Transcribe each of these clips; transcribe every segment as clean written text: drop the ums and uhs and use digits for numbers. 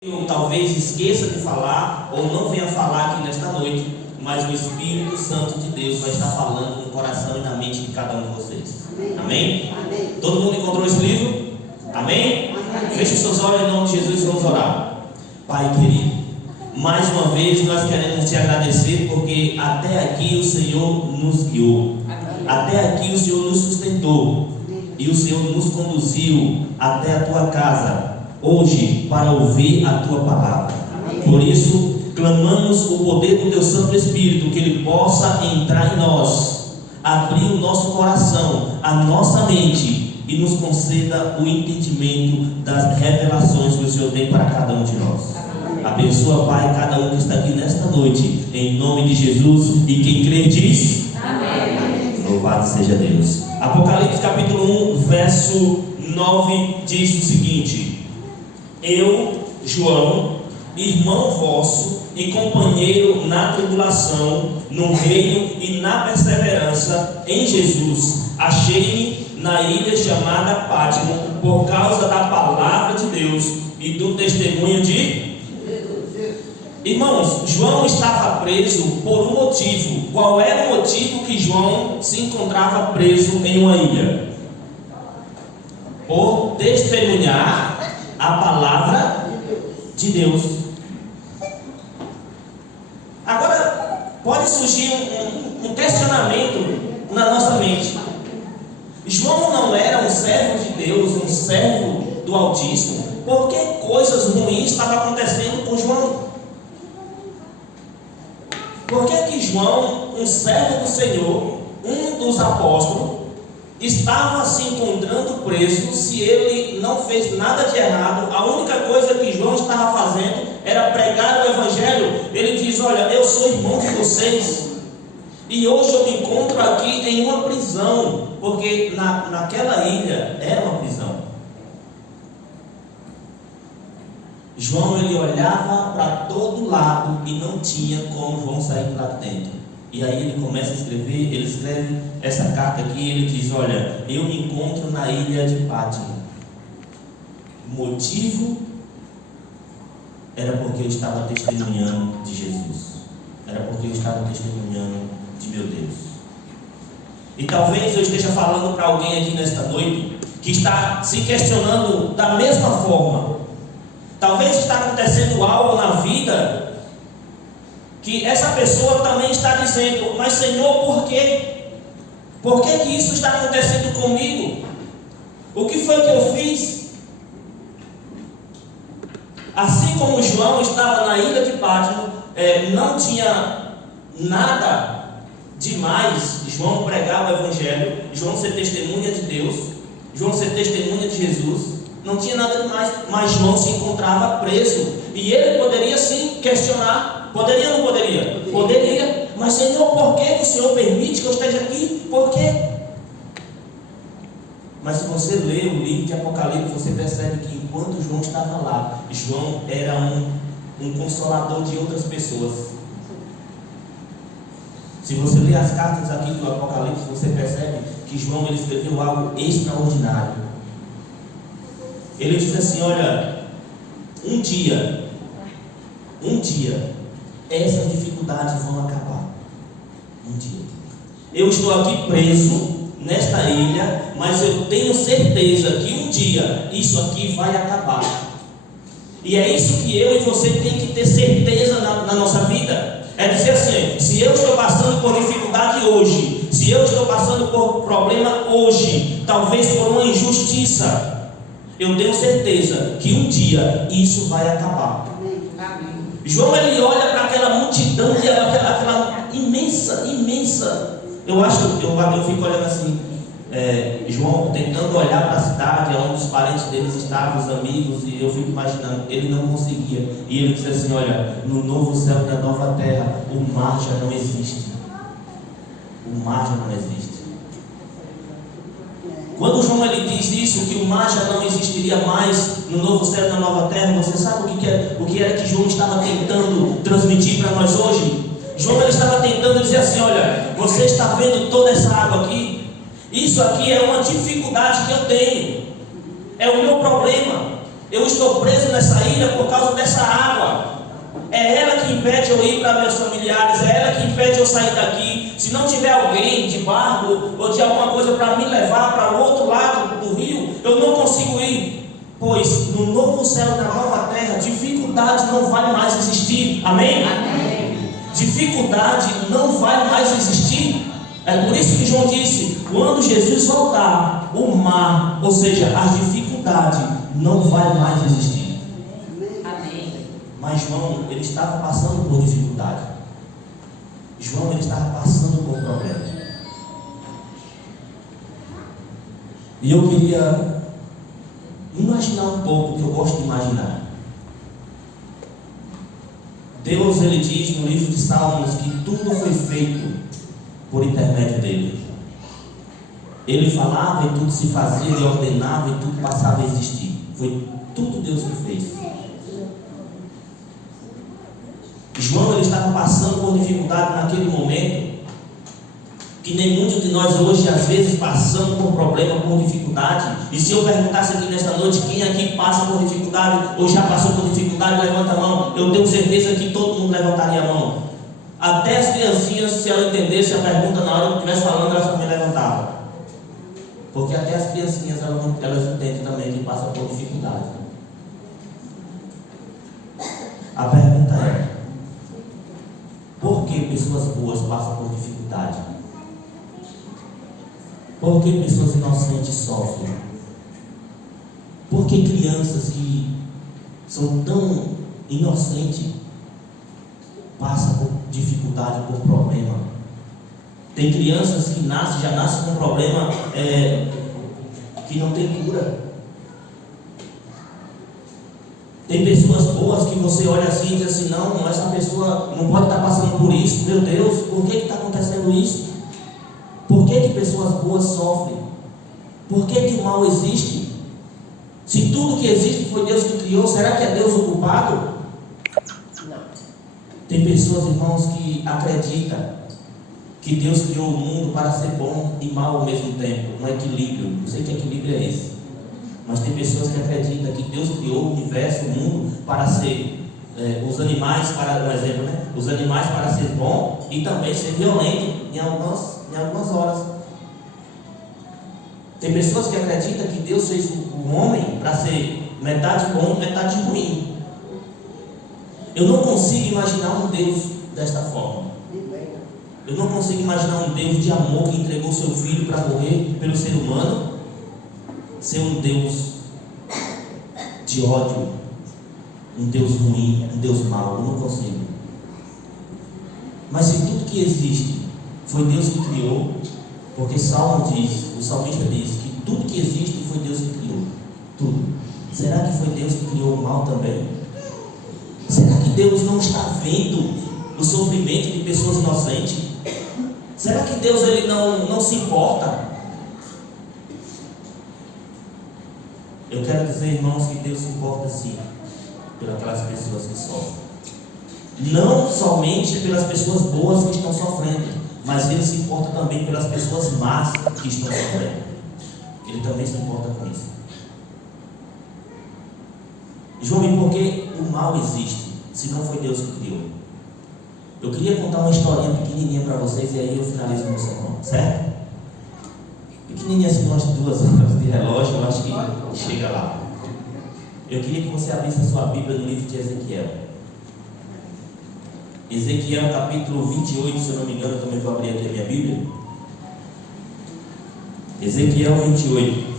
Eu talvez esqueça de falar ou não venha falar aqui nesta noite, mas o Espírito Santo de Deus vai estar falando no coração e na mente de cada um de vocês. Amém? Amém? Todo mundo encontrou esse livro? Amém? Amém. Feche os seus olhos em nome de Jesus e vamos orar. Pai querido, mais uma vez nós queremos te agradecer porque até aqui o Senhor nos guiou. Até aqui o Senhor nos sustentou e o Senhor nos conduziu até a tua casa hoje para ouvir a tua palavra. Amém. Por isso clamamos o poder do teu Santo Espírito, que ele possa entrar em nós, abrir o nosso coração, a nossa mente e nos conceda o entendimento das revelações que o Senhor tem para cada um de nós. Amém. Abençoa, Pai, cada um que está aqui nesta noite, em nome de Jesus, e quem crê diz amém. Louvado seja Deus. Apocalipse capítulo 1 verso 9 diz o seguinte: eu, João, irmão vosso e companheiro na tribulação, no reino e na perseverança em Jesus, achei-me na ilha chamada Pátimo por causa da palavra de Deus e do testemunho de irmãos. João estava preso por um motivo. Qual era o motivo que João se encontrava preso em uma ilha? Por testemunhar a palavra de Deus. Agora pode surgir um questionamento na nossa mente. João não era um servo de Deus, um servo do Altíssimo? Por que coisas ruins estavam acontecendo com João? Por que João, um servo do Senhor, um dos apóstolos, estava se encontrando preso se ele não fez nada de errado? A única coisa que João estava fazendo era pregar o Evangelho. Ele diz: olha, eu sou irmão de vocês e hoje eu me encontro aqui em uma prisão, porque naquela ilha era uma prisão. João, ele olhava para todo lado e não tinha como João sair lá de dentro. E aí ele começa a escrever, ele escreve essa carta aqui, ele diz: olha, eu me encontro na ilha de Pátimo. O motivo era porque eu estava testemunhando de Jesus. Era porque eu estava testemunhando de meu Deus. E talvez eu esteja falando para alguém aqui nesta noite que está se questionando da mesma forma. Talvez está acontecendo algo na vida que essa pessoa também está dizendo: mas Senhor, por quê? Por que isso está acontecendo comigo? O que foi que eu fiz? Assim como João estava na ilha de Pátimo, não tinha nada demais João pregar o Evangelho, João ser testemunha de Deus, João ser testemunha de Jesus. Não tinha nada demais, mas João se encontrava preso. E ele poderia sim questionar. Poderia ou não poderia? Poderia. Mas Senhor, por que o Senhor permite que eu esteja aqui? Por quê? Mas se você ler o livro de Apocalipse, você percebe que enquanto João estava lá, João era um consolador de outras pessoas. Se você ler as cartas aqui do Apocalipse, você percebe que João, ele escreveu algo extraordinário. Ele diz assim: olha, um dia, essas dificuldades vão acabar. Um dia. Eu estou aqui preso nesta ilha, mas eu tenho certeza que um dia isso aqui vai acabar. E é isso que eu e você tem que ter certeza na nossa vida. É dizer assim: se eu estou passando por dificuldade hoje, se eu estou passando por problema hoje, talvez por uma injustiça, eu tenho certeza que um dia isso vai acabar. Amém. João, ele olha para aquela multidão, aquela imensa. Eu fico olhando assim, João tentando olhar para a cidade onde os parentes deles estavam, os amigos, e eu fico imaginando, ele não conseguia. E ele diz assim: olha, no novo céu e na nova terra, o mar já não existe. O mar já não existe. Quando João, ele diz isso, que o mar já não existiria mais no novo céu e na nova terra, você sabe o que era que João estava tentando transmitir para nós hoje? João, ele estava tentando dizer assim: olha, você está vendo toda essa água aqui? Isso aqui é uma dificuldade que eu tenho, é o meu problema. Eu estou preso nessa ilha por causa dessa água. É ela que impede eu ir para meus familiares, é ela que impede eu sair daqui. Se não tiver alguém de barco ou de alguma coisa para me levar para o outro lado do rio, eu não consigo ir. Pois no novo céu e na nova terra, dificuldade não vai mais existir. Amém? Amém. Dificuldade não vai mais existir. É por isso que João disse: quando Jesus voltar, o mar, ou seja, a dificuldade, não vai mais existir. Amém. Mas João, ele estava passando por dificuldade. João, ele estava passando por problema. E eu queria imaginar um pouco o que eu gosto de imaginar. Deus, ele diz no livro de Salmos que tudo foi feito por intermédio dele. Ele falava e tudo se fazia, ele ordenava e tudo passava a existir. Foi tudo Deus que fez. João, ele estava passando por dificuldade naquele momento, que nem muitos de nós hoje às vezes passamos por problema, por dificuldade. E se eu perguntasse aqui nesta noite quem aqui passa por dificuldade ou já passou por dificuldade, levanta a mão. Eu tenho certeza que todo mundo levantaria a mão. Até as criancinhas, se elas entendessem a pergunta na hora que eu estivesse falando, elas também levantavam. Porque até as criancinhas, elas entendem também que passam por dificuldade. A pergunta é: por que pessoas boas passam por dificuldade? Por que pessoas inocentes sofrem? Por que crianças que são tão inocentes passam por dificuldade, por problema? Tem crianças que já nascem com problema que não tem cura. Tem pessoas boas que você olha assim e diz assim: não, essa pessoa não pode estar passando por isso. Meu Deus, por que está acontecendo isso? Por que pessoas boas sofrem? Por que o mal existe? Se tudo que existe foi Deus que criou, será que é Deus o culpado? Não. Tem pessoas, irmãos, que acreditam que Deus criou o mundo para ser bom e mal ao mesmo tempo, um equilíbrio. Não sei que equilíbrio é esse, mas tem pessoas que acreditam que Deus criou o universo, o mundo, para ser os animais, para um exemplo, né? Os animais para ser bom e também ser violento em algumas horas. Tem pessoas que acreditam que Deus fez o homem para ser metade bom e metade ruim. Eu não consigo imaginar um Deus desta forma. Eu não consigo imaginar um Deus de amor que entregou seu filho para morrer pelo ser humano ser um Deus de ódio, um Deus ruim, um Deus mau. Eu não consigo. Mas se tudo que existe foi Deus que criou, porque o salmista diz que tudo que existe foi Deus que criou. Tudo. Será que foi Deus que criou o mal também? Será que Deus não está vendo o sofrimento de pessoas inocentes? Será que Deus ele não se importa? Eu quero dizer, irmãos, que Deus se importa sim por aquelas pessoas que sofrem. Não somente pelas pessoas boas que estão sofrendo, mas Ele se importa também pelas pessoas más que estão sofrendo. Ele também se importa com isso. João, e por que o mal existe, se não foi Deus que criou? Eu queria contar uma historinha pequenininha para vocês e aí eu finalizo o meu sermão, certo? Pequenininha assim, umas 2 horas de relógio, eu acho que chega lá. Eu queria que você abrisse a sua Bíblia no livro de Ezequiel. Ezequiel capítulo 28, se eu não me engano, eu também vou abrir aqui a minha Bíblia. Ezequiel 28.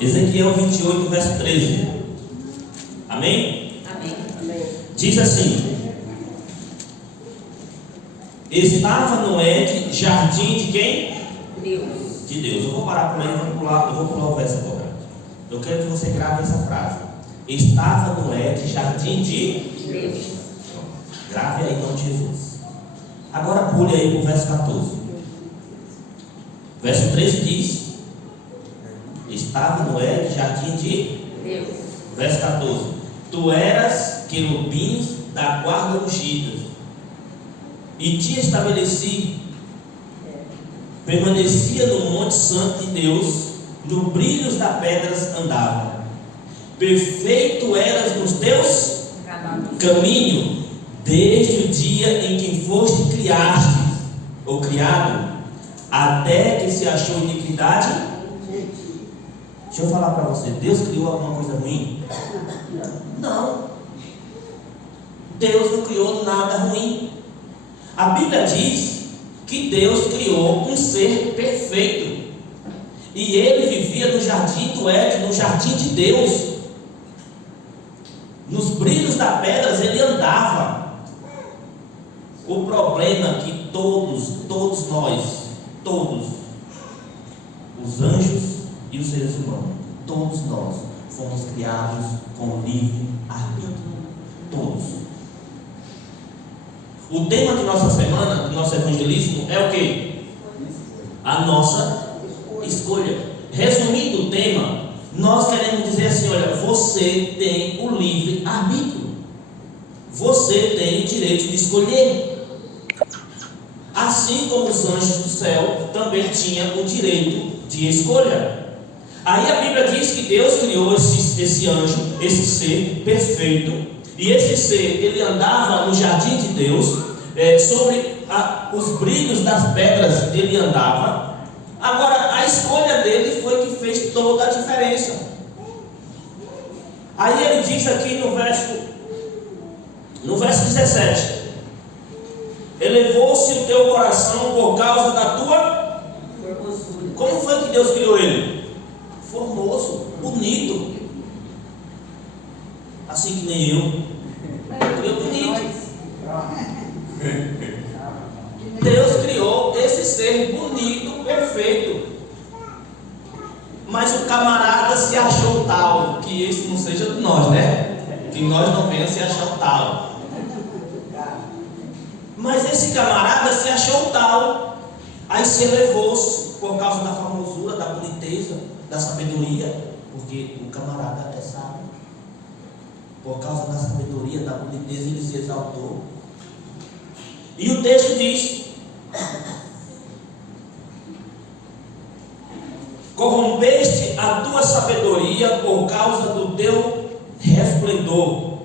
Ezequiel 28, verso 13. Amém? Amém. Diz assim: estava no Éden, jardim de quem? Deus. De Deus. Eu vou parar por aí, eu vou pular o verso agora. Eu quero que você grave essa frase. Estava no Éden, jardim de Deus. Grave aí em nome de Jesus. Agora pule aí para o verso 14. Verso 13 diz: estava no Éden, jardim de Deus. Verso 14: tu eras querubins da guarda ungida, e te estabeleci, permanecia no monte santo de Deus, no brilho das pedras andava. Perfeito eras nos teus caminhos, desde o dia em que foste criado, até que se achou iniquidade. Deixa eu falar para você, Deus criou alguma coisa ruim? Não. Deus não criou nada ruim. A Bíblia diz que Deus criou um ser perfeito, e ele vivia no jardim do Éden, no jardim de Deus. Nos brilhos das pedras ele andava. O problema é que todos nós, os anjos e os seres humanos, todos nós fomos criados com livre arbítrio. Todos. O tema de nossa semana, do nosso evangelismo, é o quê? A nossa escolha. Resumindo o tema, nós queremos dizer assim: olha, você tem o livre arbítrio, você tem o direito de escolher. Assim como os anjos do céu também tinham o direito de escolha. Aí a Bíblia diz que Deus criou esse anjo, esse ser perfeito, e esse ser, ele andava no jardim de Deus, sobre os brilhos das pedras ele andava. Agora, a escolha dele foi que fez toda a diferença. Aí ele diz aqui no verso 17: elevou-se o teu coração por causa da tua formosura. Como foi que Deus criou ele? Formoso, bonito. Assim que nem eu. Criou bonito. Deus criou esse ser bonito, perfeito. Mas o camarada se achou tal, que esse não seja de nós, né? Que nós não venhamos se achar tal. Mas esse camarada se achou tal, aí se elevou-se por causa da formosura, da boniteza, da sabedoria, porque o camarada é sábio. Por causa da sabedoria, da boniteza, ele se exaltou. E o texto diz: corrompeste a tua sabedoria por causa do teu resplendor,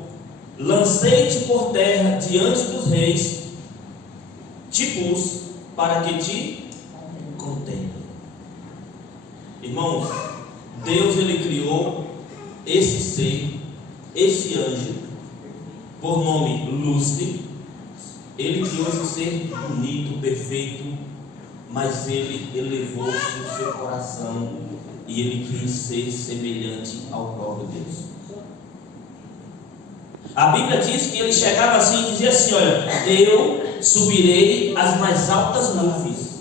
lancei-te por terra diante dos reis, te pus para que te contemple. Irmãos, Deus ele criou esse ser, esse anjo, por nome Lúcifer. Ele criou esse ser bonito, perfeito, mas ele elevou-se o seu coração e ele quis ser semelhante ao próprio Deus. A Bíblia diz que ele chegava assim e dizia assim: olha, eu subirei às mais altas nuvens,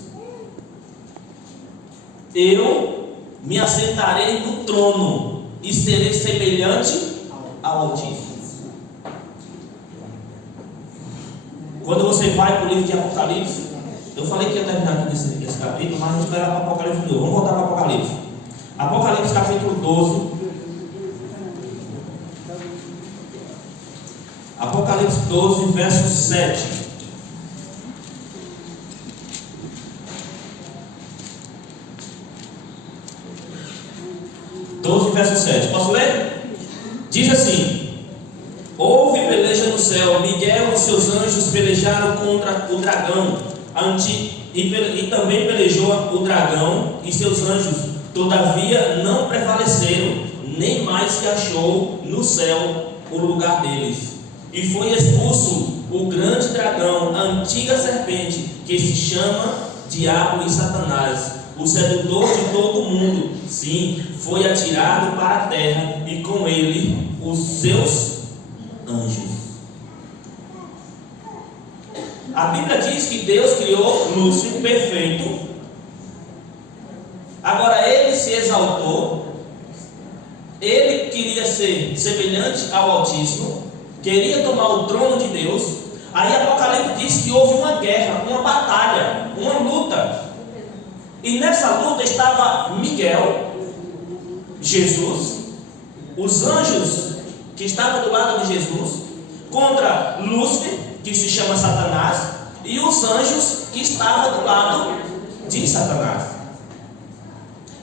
eu me assentarei no trono e serei semelhante ao Altíssimo. Quando você vai para o livro de Apocalipse, eu falei que ia terminar aqui esse capítulo, mas a gente vai lá para o Apocalipse de novo. Vamos voltar para o Apocalipse. Apocalipse capítulo 12. Apocalipse 12, verso 7. Verso 7, posso ler? Diz assim: houve peleja no céu, Miguel e seus anjos pelejaram contra o dragão, e também pelejou o dragão e seus anjos, todavia não prevaleceram, nem mais se achou no céu o lugar deles. E foi expulso o grande dragão, a antiga serpente, que se chama Diabo e Satanás, o sedutor de todo mundo. Sim, foi atirado para a terra, e com ele os seus anjos. A Bíblia diz que Deus criou Lúcifer perfeito. Agora ele se exaltou, ele queria ser semelhante ao Altíssimo, queria tomar o trono de Deus. Aí Apocalipse diz que houve uma guerra, uma batalha, uma luta. E nessa luta estava Miguel, Jesus, os anjos que estava do lado de Jesus, contra Lúcifer, que se chama Satanás, e os anjos que estavam do lado de Satanás.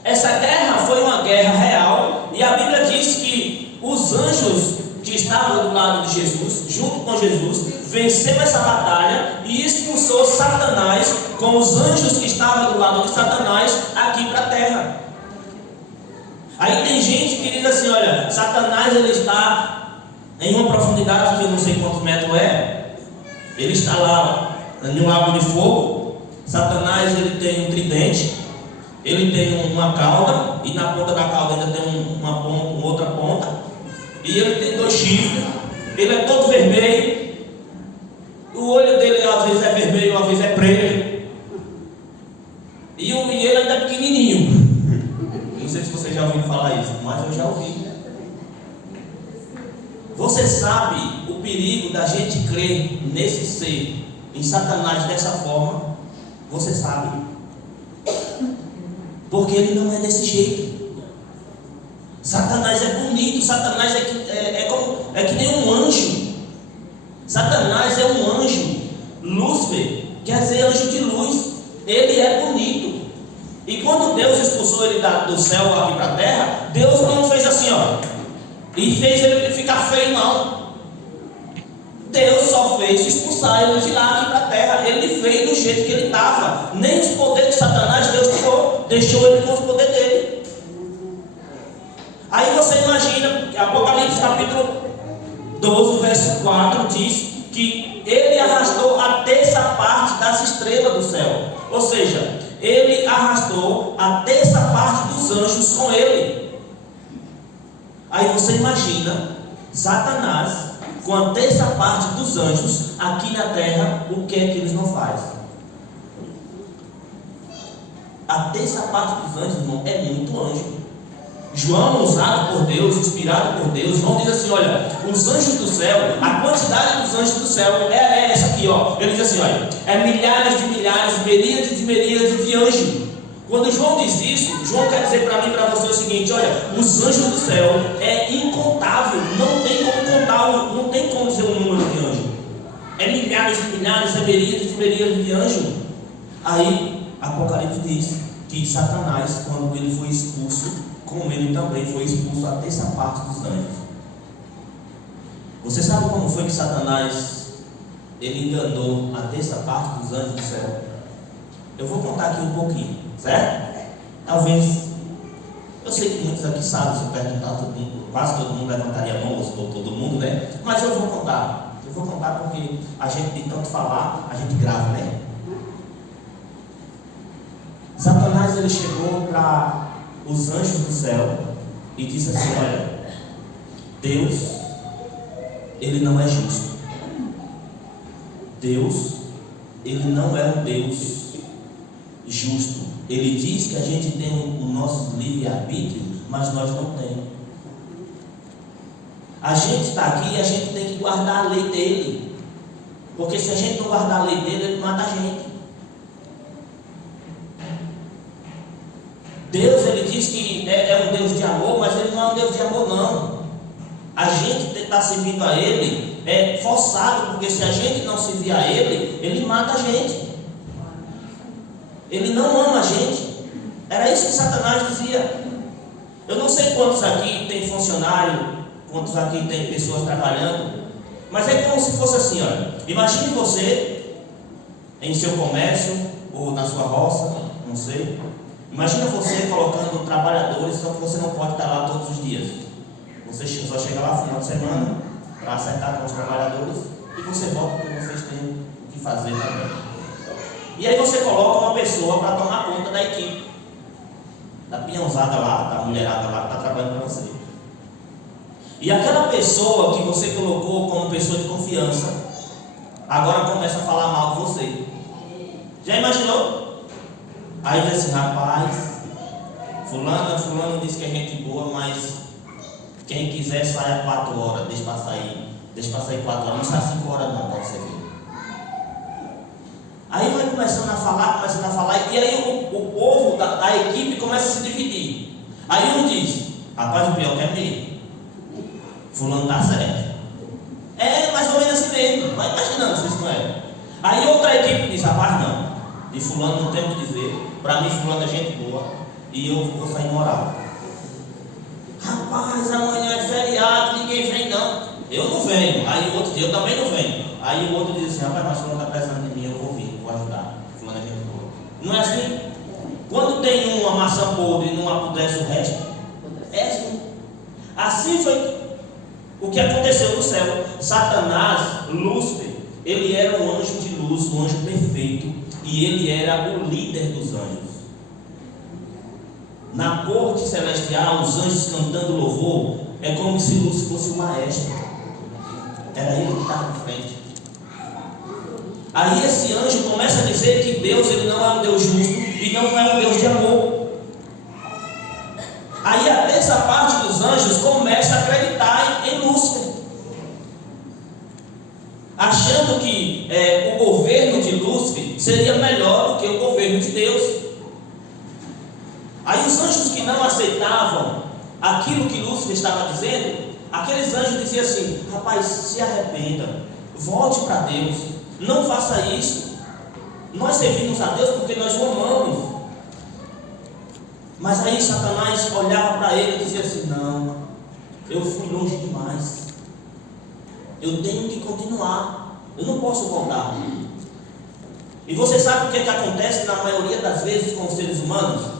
Essa guerra foi uma guerra real, e a Bíblia diz que os anjos que estavam do lado de Jesus, junto com Jesus, venceu essa batalha e expulsou Satanás com os anjos que estavam do lado de Satanás aqui para a terra. Aí tem gente que diz assim: olha, Satanás ele está em uma profundidade que eu não sei quantos metros é. Ele está lá em um lago de fogo. Satanás ele tem um tridente, ele tem uma cauda, e na ponta da cauda ainda tem uma outra ponta, e ele tem 2 chifres. Ele é todo vermelho. O olho dele às vezes é vermelho, às vezes é preto. E ele ainda é pequenininho. Não sei se você já ouviu falar isso, mas eu já ouvi. Você sabe o perigo da gente crer nesse ser, em Satanás dessa forma? Você sabe. Porque ele não é desse jeito. Satanás é bonito. Satanás é que nem um anjo. Satanás é um anjo. Lúcifer quer dizer anjo de luz. Ele é bonito. E quando Deus expulsou ele do céu aqui para a terra, Deus não fez assim, ó, e fez ele ficar feio, não. Deus só fez expulsar ele de lá aqui para a terra. Ele veio do jeito que ele estava. Nem os poderes de Satanás Deus tirou, deixou ele com os poderes dele. Aí você imagina, Apocalipse capítulo 12, verso 4 diz que ele arrastou a 3ª parte das estrelas do céu. Ou seja, ele arrastou a 3ª parte dos anjos com ele. Aí você imagina Satanás com a 3ª parte dos anjos aqui na terra, o que é que eles não fazem? A 3ª parte dos anjos, irmão, é muito anjo. João, usado por Deus, inspirado por Deus, João diz assim: olha, os anjos do céu, a quantidade dos anjos do céu é essa aqui, ó. Ele diz assim: olha, é milhares de milhares, miríades de miríades de anjos. Quando João diz isso, João quer dizer para mim e para você o seguinte: olha, os anjos do céu é incontável, não tem como contar, não tem como dizer o número de anjos. É milhares de milhares, é miríades de miríades de anjos. Aí Apocalipse diz que Satanás, quando ele foi expulso, como ele também foi expulso a 3ª parte dos anjos. Você sabe como foi que Satanás ele enganou a 3ª parte dos anjos do céu? Eu vou contar aqui um pouquinho, certo? Talvez, eu sei que muitos aqui sabem, se eu perguntar todo mundo, quase todo mundo levantaria a mão, ou todo mundo, né? Mas eu vou contar porque a gente de tanto falar, a gente grava, né? Satanás ele chegou para os anjos do céu e disse assim: olha, Deus, ele não é justo. Deus, ele não é um Deus justo. Ele diz que a gente tem o nosso livre-arbítrio, mas nós não temos. A gente está aqui e a gente tem que guardar a lei dele, porque se a gente não guardar a lei dele, ele mata a gente. Deus, ele diz que é um Deus de amor, mas ele não é um Deus de amor, não. A gente está servindo a ele é forçado, porque se a gente não servir a ele, ele mata a gente. Ele não ama a gente. Era isso que Satanás dizia. Eu não sei quantos aqui tem funcionário, quantos aqui tem pessoas trabalhando, mas é como se fosse assim, olha. Imagine você em seu comércio ou na sua roça, não sei. Imagina você colocando trabalhadores, só que você não pode estar lá todos os dias. Você só chega lá no final de semana para acertar com os trabalhadores e você volta porque vocês têm o que fazer também. E aí você coloca uma pessoa para tomar conta da equipe, da pinhãozada lá, da mulherada lá que está trabalhando para você. E aquela pessoa que você colocou como pessoa de confiança, agora começa a falar mal de você. Já imaginou? Aí diz assim: rapaz, fulano disse que é gente boa, mas quem quiser sai a 4 horas, deixa para sair 4 horas, não sai 5 horas não, para você ver. Aí vai começando a falar, e aí o povo da equipe começa a se dividir. Aí um diz: rapaz, o pior que é mesmo. fulano está certo. É mais ou menos assim mesmo, vai imaginando se isso não é. Aí outra equipe diz, rapaz, não, de fulano não tem o que dizer, para mim fulano é gente boa, e eu vou sair moral. Rapaz, amanhã é feriado, ninguém vem não. Eu não venho. Aí o outro dia eu também não venho. Aí o outro diz assim, rapaz, mas fulano está precisando de mim, eu vou vir, vou ajudar. Fulano é gente boa. Não é assim? Quando tem uma maçã podre e não apodrece o resto, é assim. Assim foi o que aconteceu no céu. Satanás, Lúcifer, ele era um anjo de luz, um anjo perfeito, e ele era o líder dos anjos. Na corte celestial, os anjos cantando louvor, é como se Lúcifer fosse o maestro. Era ele que estava na frente. Aí esse anjo começa a dizer que Deus, ele não é um Deus justo e não é um Deus de amor. Aí essa parte dos anjos começa a acreditar em Lúcifer, achando que o governo de Lúcifer seria melhor do que o governo de Deus. Aí os anjos que não aceitavam aquilo que Lúcifer estava dizendo, aqueles anjos diziam assim, rapaz, se arrependa, volte para Deus, não faça isso, nós servimos a Deus porque nós o amamos. Mas aí Satanás olhava para ele e dizia assim, não, eu fui longe demais, eu tenho que continuar, eu não posso voltar. E você sabe o que acontece na maioria das vezes com os seres humanos?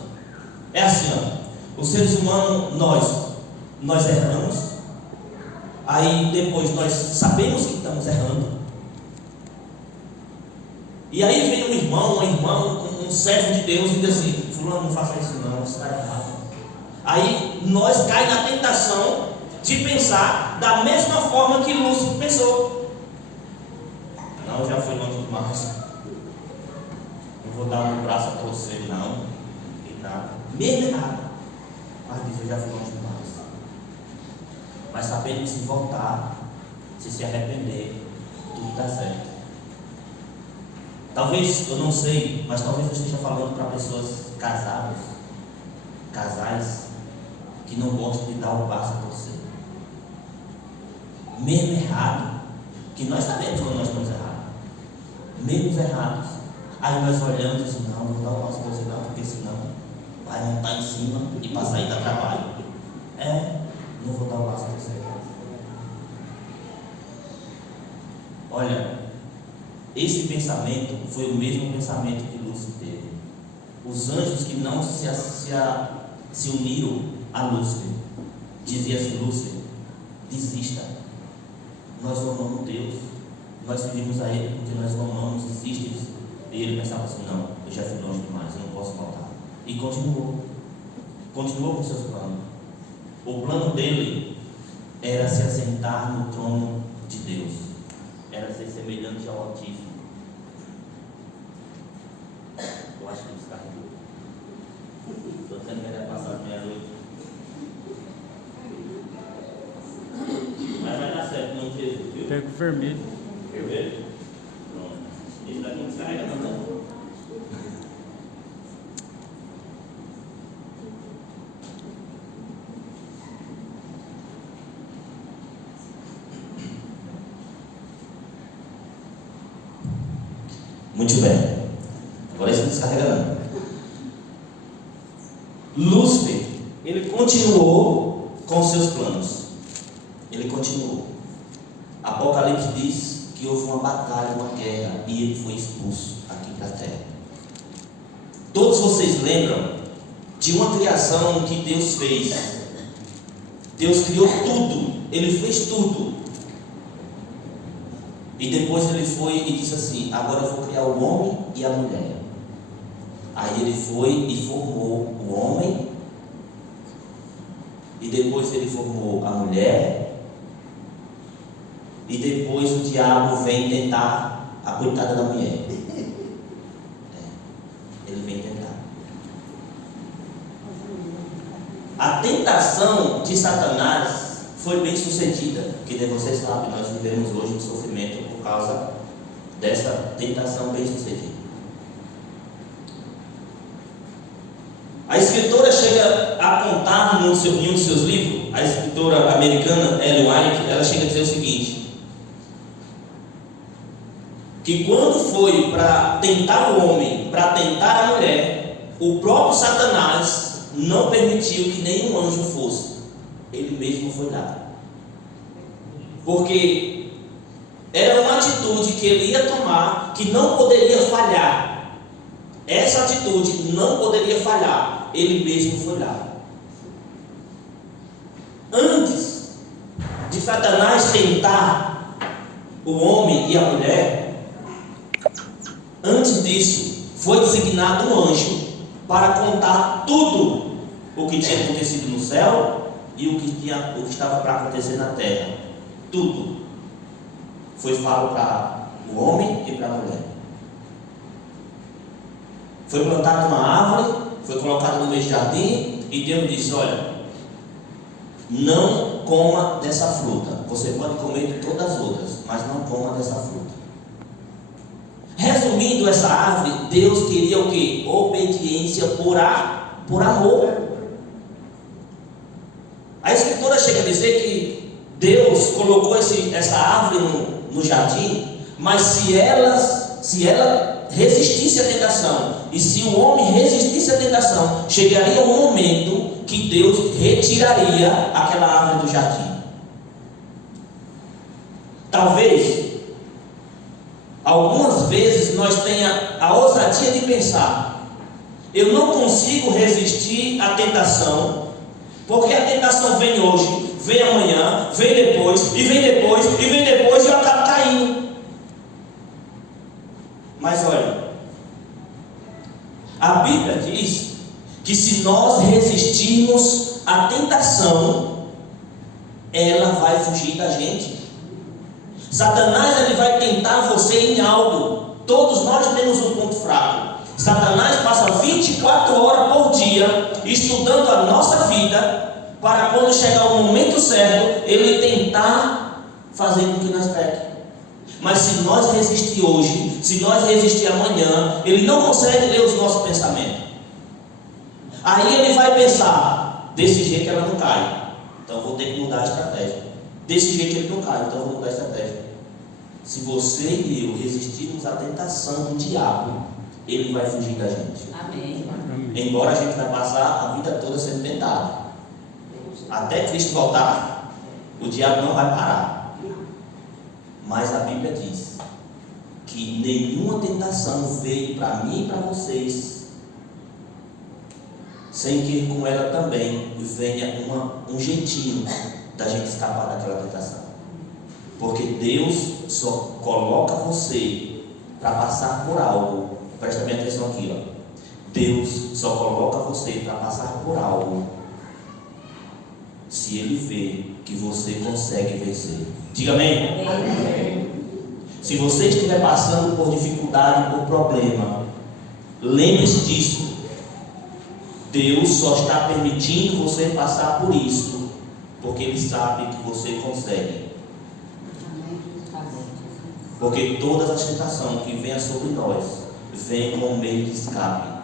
É assim, ó, os seres humanos, nós erramos, aí depois nós sabemos que estamos errando, e aí vem um irmão, uma irmã, um servo de Deus e diz assim, fulano, não faça isso não, isso está errado. Aí nós caímos na tentação de pensar da mesma forma que Lúcifer pensou. Não, já foi longe demais, não vou dar um braço a você não, e nada, mesmo errado, mas diz, eu já fui longe demais. Mas sabendo que se voltar, se arrepender, tudo dá certo. Talvez, eu não sei, mas talvez eu esteja falando para pessoas casadas, casais, que não gostam de dar o passo a você. Mesmo errado, que nós sabemos quando nós estamos errados, mesmo errados, aí nós olhamos e dizemos, não vou dar o passo a você não, porque senão vai montar em cima e passar e dar trabalho. Não vou dar o passo a você. Olha, esse pensamento foi o mesmo pensamento que Lúcifer teve. Os anjos que não se uniram a Lúcifer, dizia assim, Lúcifer, desista, nós amamos Deus, nós servimos a Ele porque nós o amamos, desiste. E ele pensava assim, não, eu já fui longe demais, eu não posso voltar. E continuou com seus planos. O plano dele era se assentar no trono de Deus, era ser semelhante ao Altíssimo. Eu acho que ele descarregou. Estou dizendo que ele ia passar as meia-noite. Mas vai dar certo, não Jesus, viu? Pega o vermelho. Vermelho? Pronto. Esse daqui não descarrega não. Muito bem. Agora isso não descarrega não. Lúcifer, ele continuou com seus planos. Ele continuou. Apocalipse diz que houve uma batalha, uma guerra, e ele foi expulso aqui para a terra. Todos vocês lembram de uma criação que Deus fez? Deus criou tudo, Ele fez tudo. E depois Ele foi e disse assim, agora eu vou criar o homem e a mulher. Aí Ele foi e formou o homem, e depois Ele formou a mulher. E depois o diabo vem tentar a coitada da mulher. Ele vem tentar. A tentação de Satanás foi bem sucedida, porque vocês sabem, nós vivemos hoje um sofrimento por causa dessa tentação bem sucedida. A escritora chega a contar em um dos seus livros a escritora americana Ellen White, ela chega a dizer o seguinte: que quando foi para tentar o homem, para tentar a mulher, o próprio Satanás não permitiu que nenhum anjo fosse, ele mesmo foi lá. Porque era uma atitude que ele ia tomar que não poderia falhar. Essa atitude não poderia falhar, ele mesmo foi lá. Antes de Satanás tentar o homem e a mulher, antes disso, foi designado um anjo para contar tudo o que tinha acontecido no céu e o que estava para acontecer na terra. Tudo foi falado para o homem e para a mulher. Foi plantada uma árvore, foi colocada no meio do jardim, e Deus disse: olha, não coma dessa fruta. Você pode comer de todas as outras, mas não coma dessa fruta. Resumindo essa árvore, Deus queria o quê? Obediência por amor. A escritura chega a dizer que Deus colocou essa árvore no jardim, mas se ela resistisse à tentação, e se o homem resistisse à tentação, chegaria um momento que Deus retiraria aquela árvore do jardim. Talvez algumas vezes nós tenha a ousadia de pensar: eu não consigo resistir à tentação, porque a tentação vem hoje, vem amanhã, vem depois, e vem depois, e vem depois, e eu acabo caindo. Mas olha, a Bíblia diz que se nós resistirmos à tentação, ela vai fugir da gente. Satanás, ele vai tentar você em algo. Todos nós temos um ponto fraco. Satanás passa 24 horas por dia estudando a nossa vida, para quando chegar o momento certo, ele tentar fazer com que nós pequemos. Mas se nós resistir hoje, se nós resistir amanhã, ele não consegue ler os nossos pensamentos. Aí ele vai pensar: desse jeito ela não cai, então vou ter que mudar a estratégia. Desse jeito ele não cai, então vou mudar a estratégia. Se você e eu resistirmos à tentação do diabo, ele vai fugir da gente. Amém. Embora a gente vai passar a vida toda sendo tentado, até Cristo voltar, o diabo não vai parar. Mas a Bíblia diz que nenhuma tentação veio para mim e para vocês sem que com ela também venha um jeitinho da gente escapar daquela tentação. Porque Deus só coloca você para passar por algo. Presta bem atenção aqui, ó. Deus só coloca você para passar por algo se Ele vê que você consegue vencer. Diga amém. Amém. Se você estiver passando por dificuldade, por problema, lembre-se disso. Deus só está permitindo você passar por isso porque Ele sabe que você consegue. Porque todas as tentações que venham sobre nós vêm com um meio de escape.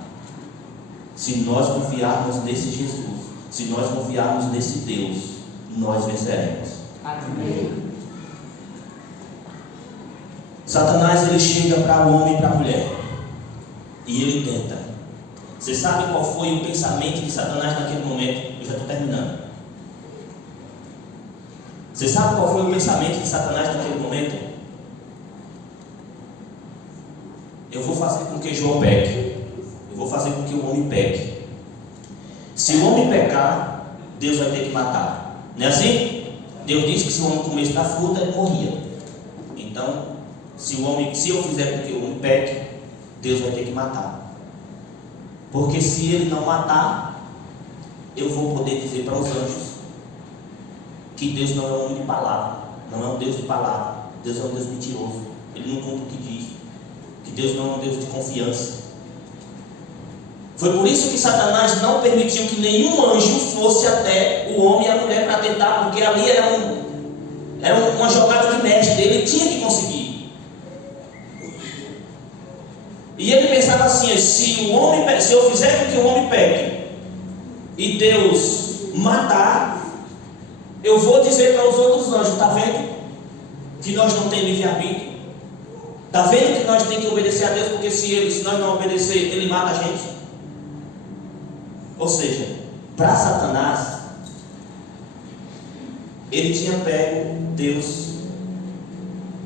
Se nós confiarmos nesse Jesus, se nós confiarmos nesse Deus, nós venceremos. Amém. Satanás, ele chega para o homem e para a mulher e ele tenta. Você sabe qual foi o pensamento de Satanás naquele momento? Eu já estou terminando. Você sabe qual foi o pensamento de Satanás naquele momento? Eu vou fazer com que João peque. Eu vou fazer com que o homem peque. Se o homem pecar, Deus vai ter que matar. Não é assim? Deus disse que se o homem comesse da fruta, ele morria. Então, se eu fizer com que o homem peque, Deus vai ter que matar. Porque se ele não matar, eu vou poder dizer para os anjos que Deus não é um homem de palavra, não é um Deus de palavra. Deus é um Deus mentiroso. Ele não conta o que diz. Que Deus não é um Deus de confiança. Foi por isso que Satanás não permitiu que nenhum anjo fosse até o homem e a mulher para tentar, porque ali era uma jogada de mestre, ele tinha que conseguir. E ele pensava assim: se eu fizer com que o homem peque e Deus matar, Eu vou dizer para os outros anjos: está vendo que nós não temos livre-arbítrio? Está vendo que nós temos que obedecer a Deus, porque se nós não obedecer, Ele mata a gente? Ou seja, para Satanás, ele tinha pego Deus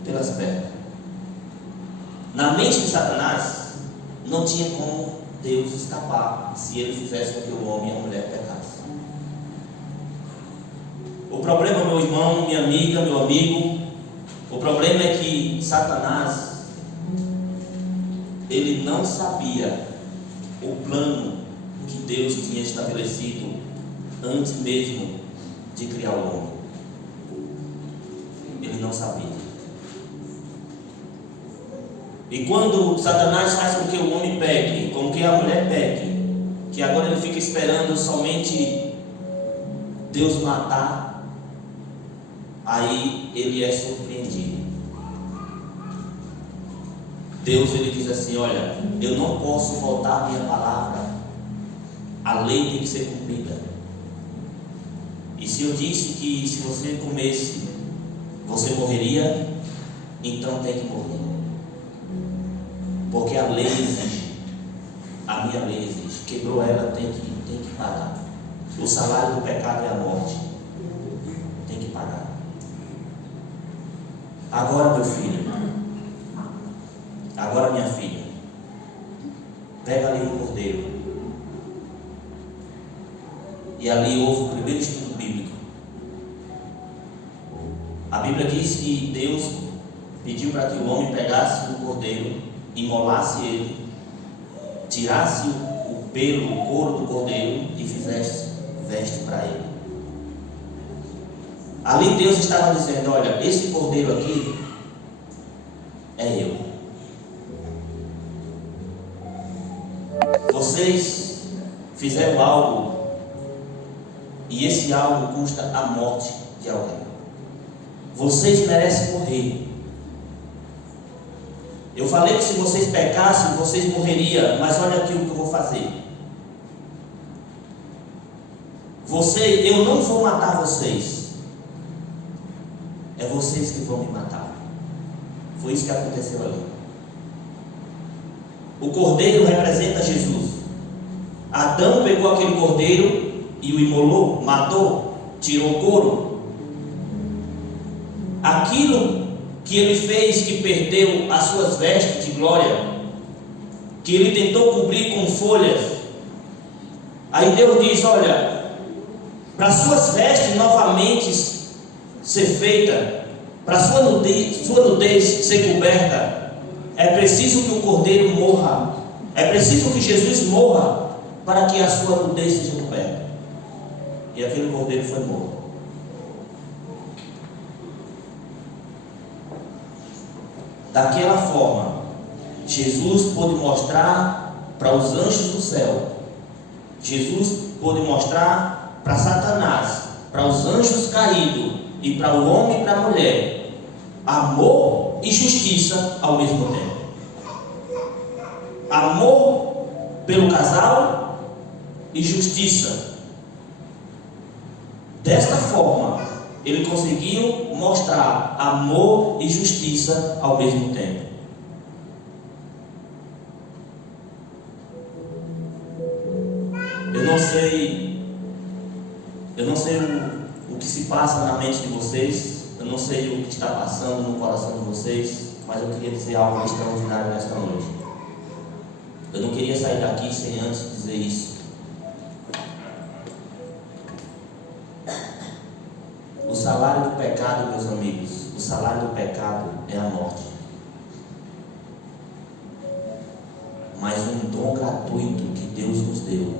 pelas pernas. Na mente de Satanás, não tinha como Deus escapar se ele fizesse com que o homem e a mulher pecassem. O problema, meu irmão, minha amiga, meu amigo, o problema é que Satanás, ele não sabia o plano que Deus tinha estabelecido antes mesmo de criar o homem. Ele não sabia. E quando Satanás faz com que o homem peque, com que a mulher peque, que agora ele fica esperando somente Deus matar, aí ele é surpreendido. Deus, ele diz assim: olha, eu não posso voltar a minha palavra, a lei tem que ser cumprida. E se eu disse que se você comesse, você morreria, então tem que morrer. Porque a lei exige, a minha lei exige. Quebrou ela, tem que pagar. O salário do pecado é a morte, tem que pagar. Agora, meu filho, agora, minha filha, pega ali um cordeiro, e ali houve o primeiro estudo bíblico. A Bíblia diz que Deus pediu para que o homem pegasse o cordeiro, imolasse ele, tirasse o pelo, o couro do cordeiro e fizesse veste para ele. Ali Deus estava dizendo: olha, esse cordeiro aqui é eu. Vocês fizeram algo, e esse algo custa a morte de alguém. Vocês merecem morrer. Eu falei que se vocês pecassem, vocês morreriam, mas olha aqui o que eu vou fazer. Eu não vou matar vocês, é vocês que vão me matar. Foi isso que aconteceu ali. O cordeiro representa Jesus. Adão pegou aquele cordeiro e o imolou, matou, tirou o couro. Aquilo que ele fez, que perdeu as suas vestes de glória, que ele tentou cobrir com folhas. Aí Deus diz: olha, para suas vestes novamente ser feita, para sua nudez ser coberta, é preciso que o cordeiro morra, é preciso que Jesus morra para que a sua nudez seja coberta. E aquele cordeiro foi morto. Daquela forma, Jesus pôde mostrar para os anjos do céu, Jesus pôde mostrar para Satanás, para os anjos caídos e para o homem e para a mulher, amor e justiça ao mesmo tempo. Amor pelo casal e justiça. Desta forma, ele conseguiu mostrar amor e justiça ao mesmo tempo. Eu não sei o que se passa na mente de vocês, eu não sei o que está passando no coração de vocês, mas eu queria dizer algo extraordinário nesta noite. Eu não queria sair daqui sem antes dizer isso. O salário do pecado, meus amigos, o salário do pecado é a morte. Mas um dom gratuito que Deus nos deu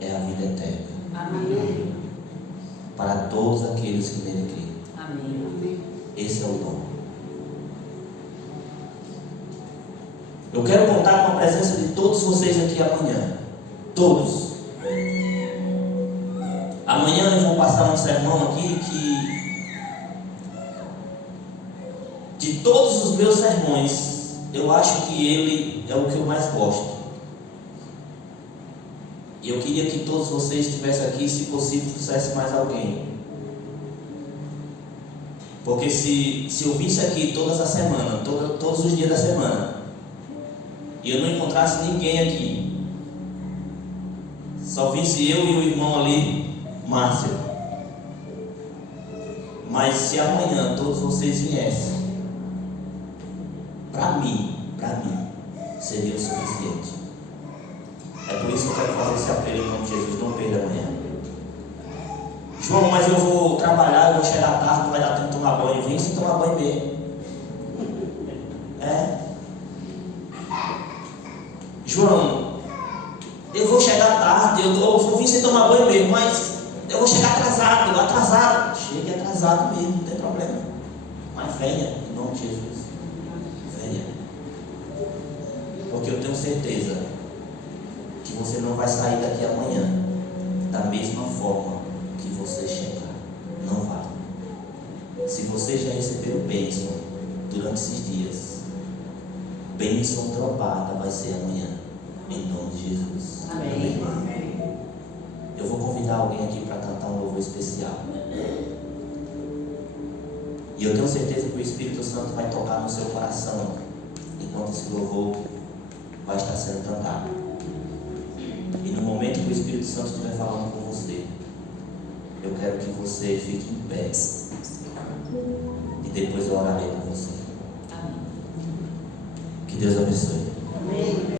é a vida eterna. Amém. Para todos aqueles que nele creem. Amém. Esse é o dom. Eu quero contar com a presença de todos vocês aqui amanhã. Todos. Amanhã eu vou passar um sermão aqui que, de todos os meus sermões, eu acho que ele é o que eu mais gosto. E eu queria que todos vocês estivessem aqui, se possível, trouxesse mais alguém. Porque se eu visse aqui todas as semanas, todos os dias da semana, e eu não encontrasse ninguém aqui, só visse eu e o irmão ali, Márcio. Mas se amanhã todos vocês viessem, para mim, seria o suficiente. É por isso que eu quero fazer esse apelo em nome de Jesus, não perda amanhã. João, mas eu vou trabalhar, eu vou chegar tarde, não vai dar tempo de tomar banho. Vem sem tomar banho mesmo. João, eu vou chegar tarde, eu vou vir sem tomar banho mesmo, mas eu vou chegar atrasado. Chegue atrasado mesmo, não tem problema. Mas venha, em nome de Jesus. Venha. Porque eu tenho certeza que você não vai sair daqui amanhã da mesma forma que você chegar. Não vai. Se você já recebeu bênção durante esses dias, bênção dobrada vai ser amanhã, em nome de Jesus. Amém. Eu vou convidar alguém aqui para cantar um louvor especial. E eu tenho certeza que o Espírito Santo vai tocar no seu coração enquanto esse louvor vai estar sendo cantado. E no momento que o Espírito Santo estiver falando com você, eu quero que você fique em pé. E depois eu orarei por você. Que Deus abençoe. Amém.